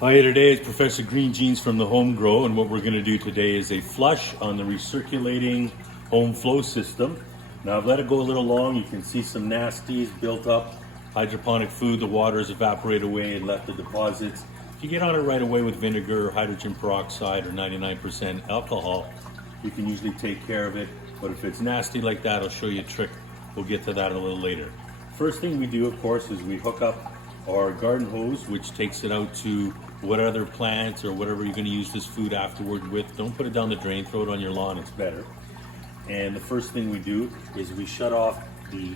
Hi, today is Professor Green Jeans from the Home Grow, and what we're going to do today is a flush on the recirculating home flow system. Now I've let it go a little long. You can see some nasties built up, hydroponic food, the water has evaporated away and left the deposits. If you get on it right away with vinegar or hydrogen peroxide or 99% alcohol, you can usually take care of it. But if it's nasty like that, I'll show you a trick. We'll get to that a little later. First thing we do, of course, is we hook up our garden hose, which takes it out to what other plants or whatever you're going to use this food afterward with. Don't put it down the drain, throw it on your lawn, it's better. And the first thing we do is we shut off the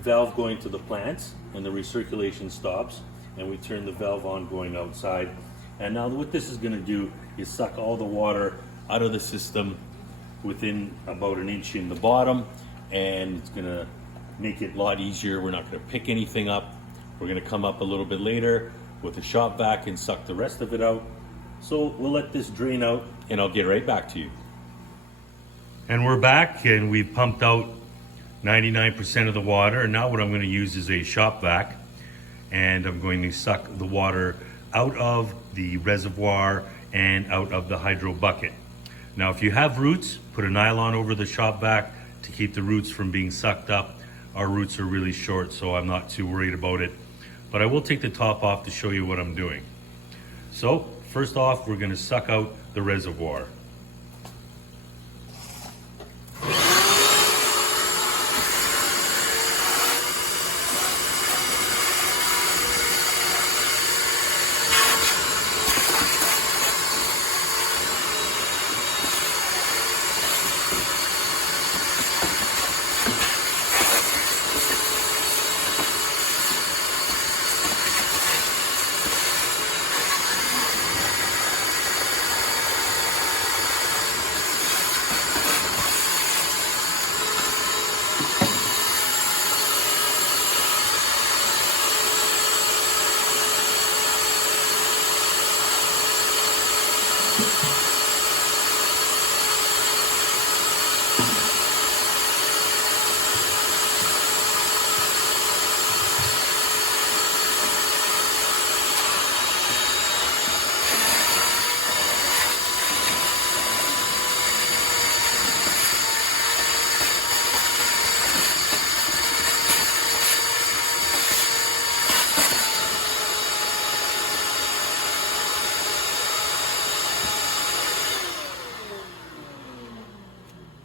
valve going to the plants and the recirculation stops, and we turn the valve on going outside. And now what this is going to do is suck all the water out of the system within about an inch in the bottom, and it's going to make it a lot easier. We're not going to pick anything up. We're going to come up a little bit later with a shop vac and suck the rest of it out. So we'll let this drain out and I'll get right back to you. And we're back, and we've pumped out 99% of the water. And now what I'm going to use is a shop vac, and I'm going to suck the water out of the reservoir and out of the hydro bucket. Now if you have roots, put a nylon over the shop vac to keep the roots from being sucked up. Our roots are really short, so I'm not too worried about it. But I will take the top off to show you what I'm doing. So first off, we're going to suck out the reservoir.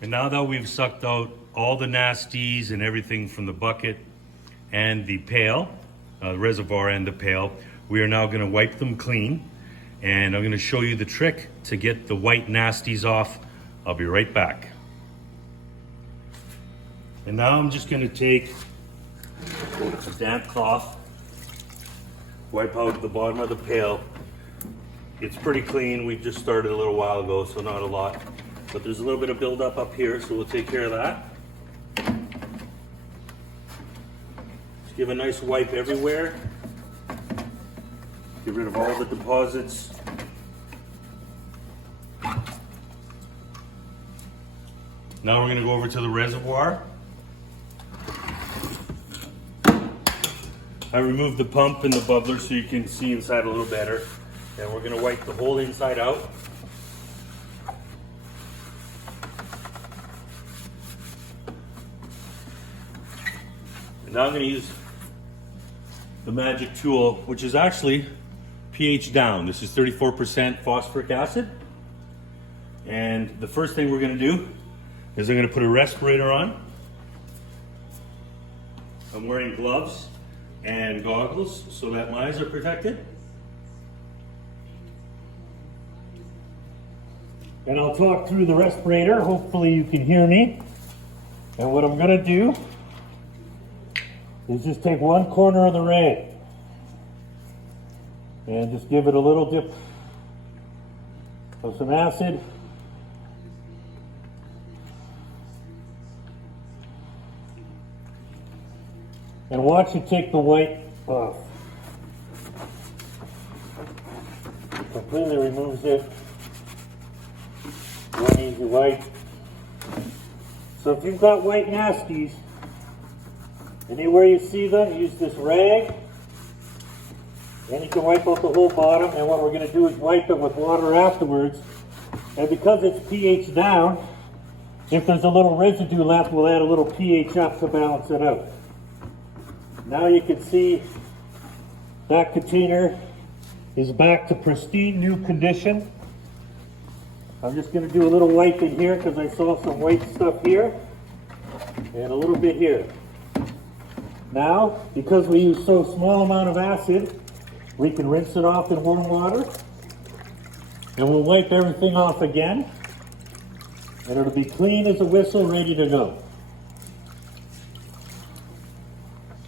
And now that we've sucked out all the nasties and everything from the bucket and the pail, the reservoir and the pail, we are now going to wipe them clean. And I'm going to show you the trick to get the white nasties off. I'll be right back. And now I'm just going to take a damp cloth, wipe out the bottom of the pail. It's pretty clean. We just started a little while ago, so not a lot. But there's a little bit of buildup up here, so we'll take care of that. Just give a nice wipe everywhere. Get rid of all the deposits. Now we're going to go over to the reservoir. I removed the pump and the bubbler so you can see inside a little better. And we're going to wipe the whole inside out. Now I'm going to use the magic tool, which is actually pH down. This is 34% phosphoric acid. And the first thing we're going to do is I'm going to put a respirator on. I'm wearing gloves and goggles so that my eyes are protected. And I'll talk through the respirator. Hopefully you can hear me. And what I'm going to do is just take one corner of the rag and just give it a little dip of some acid. And watch it take the white off. It completely removes it. One easy wipe. So if you've got white nasties, anywhere you see them, use this rag And you can wipe out the whole bottom, and what we're going to do is wipe it with water afterwards. And because it's pH down, if there's a little residue left, we'll add a little pH up to balance it out. Now you can see that container is back to pristine new condition. I'm just going to do a little wipe in here because I saw some white stuff here and a little bit here. Now, because we use so small amount of acid, we can rinse it off in warm water, and we'll wipe everything off again, and it'll be clean as a whistle, ready to go.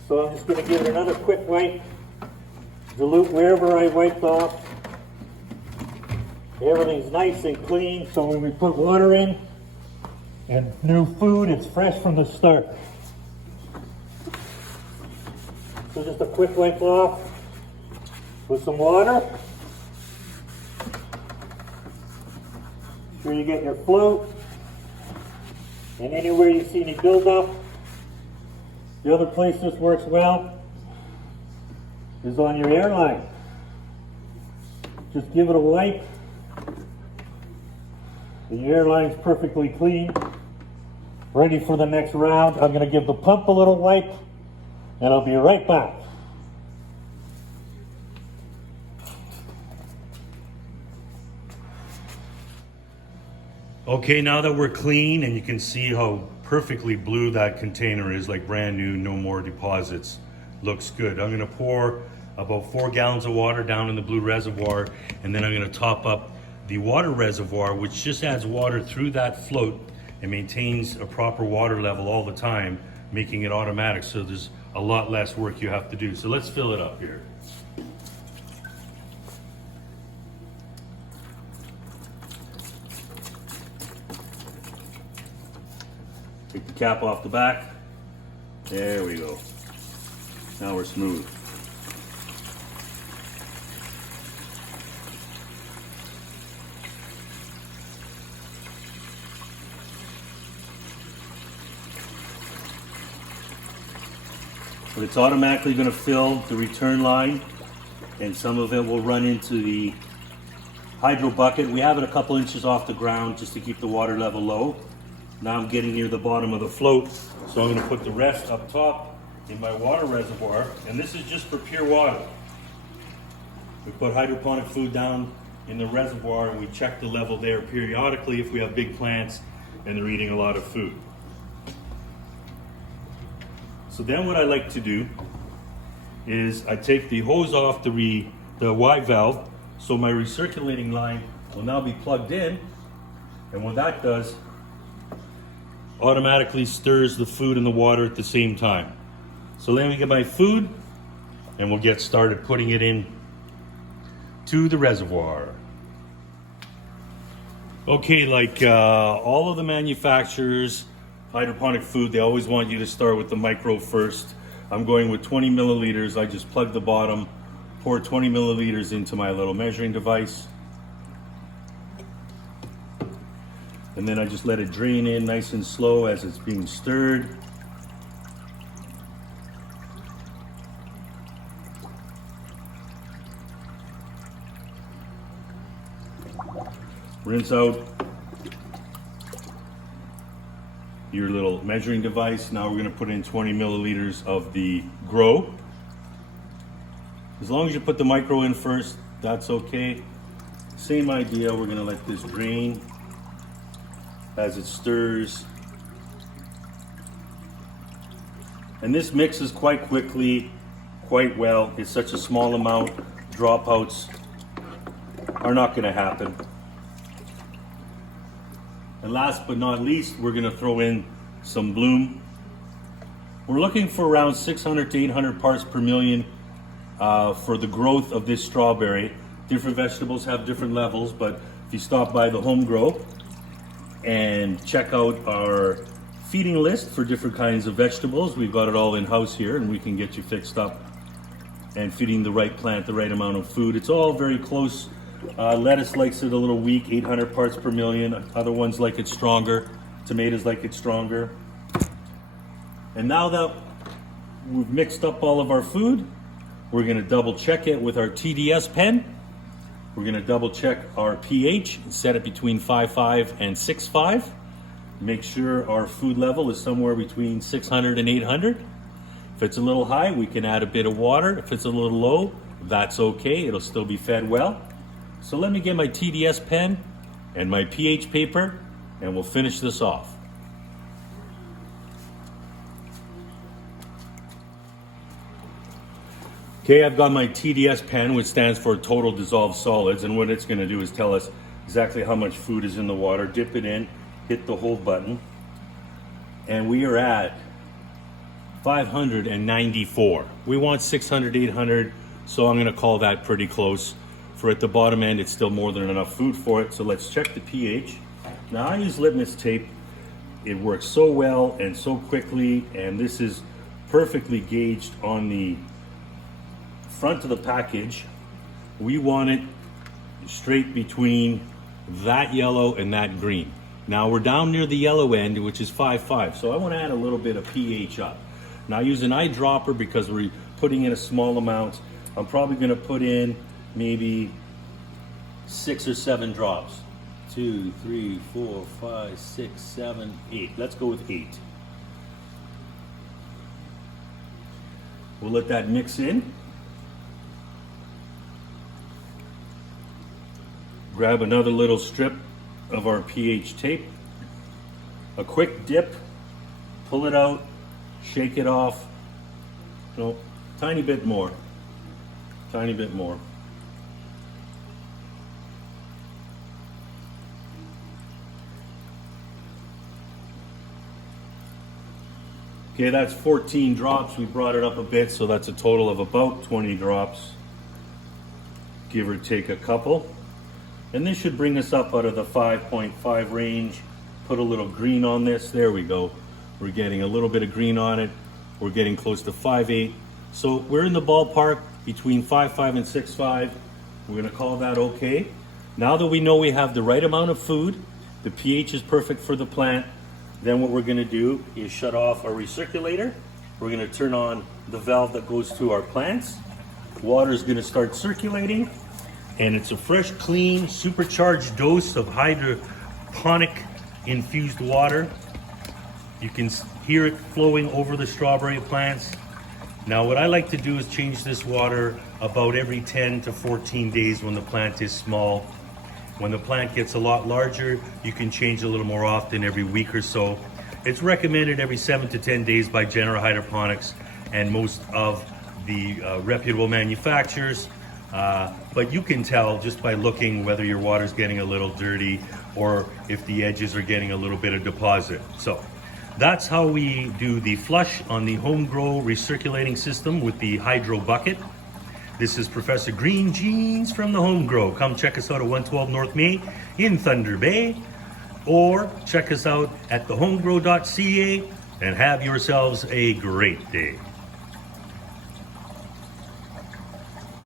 So I'm just going to give it another quick wipe, dilute wherever I wiped off. Everything's nice and clean, so when we put water in and new food, it's fresh from the start. So just a quick wipe off with some water. Make sure you get your float. And anywhere you see any buildup, the other place this works well is on your airline. Just give it a wipe. The airline's perfectly clean, ready for the next round. I'm going to give the pump a little wipe, and I'll be right back. Okay, now that we're clean, and you can see how perfectly blue that container is, like brand new, no more deposits. Looks good. I'm gonna pour about 4 gallons of water down in the blue reservoir, and then I'm gonna top up the water reservoir, which just adds water through that float and maintains a proper water level all the time, making it automatic, so there's a lot less work you have to do. So let's fill it up here. Take the cap off the back. There we go. Now we're smooth. But it's automatically going to fill the return line, and some of it will run into the hydro bucket. We have it a couple inches off the ground just to keep the water level low. Now I'm getting near the bottom of the float, so I'm going to put the rest up top in my water reservoir, and this is just for pure water. We put hydroponic food down in the reservoir, and we check the level there periodically if we have big plants and they're eating a lot of food. So then what I like to do is I take the hose off the Y valve, so my recirculating line will now be plugged in, and what that does, automatically stirs the food and the water at the same time. So let me get my food, and we'll get started putting it in to the reservoir. Okay, like all of the manufacturers, hydroponic food, they always want you to start with the micro first. I'm going with 20 milliliters. I just plug the bottom, pour 20 milliliters into my little measuring device, and then I just let it drain in nice and slow as it's being stirred. Rinse out your little measuring device. Now we're going to put in 20 milliliters of the grow. As long as you put the micro in first, that's okay. Same idea, we're going to let this drain as it stirs. And this mixes quite quickly, quite well. It's such a small amount, dropouts are not going to happen. And last but not least, we're going to throw in some bloom. We're looking for around 600 to 800 parts per million for the growth of this strawberry. Different vegetables have different levels, but if you stop by the home grow and check out our feeding list for different kinds of vegetables, we've got it all in house here, and we can get you fixed up and feeding the right plant the right amount of food. It's all very close. Lettuce likes it a little weak, 800 parts per million. Other ones like it stronger. Tomatoes like it stronger. And now that we've mixed up all of our food, We're going to double check it with our TDS pen. We're going to double check our pH and set it between 5.5 and 6.5. Make sure our food level is somewhere between 600 and 800. If it's a little high, we can add a bit of water. If it's a little low, that's okay. It'll still be fed well. So let me get my TDS pen and my pH paper, and we'll finish this off. Okay, I've got my TDS pen, which stands for Total Dissolved Solids, and what it's going to do is tell us exactly how much food is in the water. Dip it in, hit the hold button, and we are at 594. We want 600, 800, so I'm going to call that pretty close. For at the bottom end, it's still more than enough food for it, so let's check the pH. Now, I use litmus tape. It works so well and so quickly, and this is perfectly gauged on the front of the package. We want it straight between that yellow and that green. Now we're down near the yellow end, which is 5.5, so I want to add a little bit of pH up. Now I use an eyedropper because we're putting in a small amount. I'm probably going to put in maybe 6 or 7 drops. 2, 3, 4, 5, 6, 7, 8. Let's go with 8. We'll let that mix in. Grab another little strip of our pH tape, a quick dip, pull it out, shake it off, tiny bit more, tiny bit more. Okay, that's 14 drops. We brought it up a bit, so that's a total of about 20 drops, give or take a couple. And this should bring us up out of the 5.5 range. Put a little green on this. There we go. We're getting a little bit of green on it. We're getting close to 5.8. So we're in the ballpark between 5.5 and 6.5. We're going to call that okay. Now that we know we have the right amount of food, the pH is perfect for the plant, then what we're going to do is shut off our recirculator. We're going to turn on the valve that goes to our plants. Water is going to start circulating. And it's a fresh, clean, supercharged dose of hydroponic infused water. You can hear it flowing over the strawberry plants. Now, what I like to do is change this water about every 10 to 14 days when the plant is small. When the plant gets a lot larger, you can change a little more often, every week or so. It's recommended every 7 to 10 days by General Hydroponics and most of the reputable manufacturers. But you can tell just by looking whether your water's getting a little dirty or if the edges are getting a little bit of deposit. So that's how we do the flush on the home grow recirculating system with the hydro bucket. This is Professor Green Jeans from the Home Grow. Come check us out at 112 North May in Thunder Bay, or check us out at thehomegrow.ca and have yourselves a great day.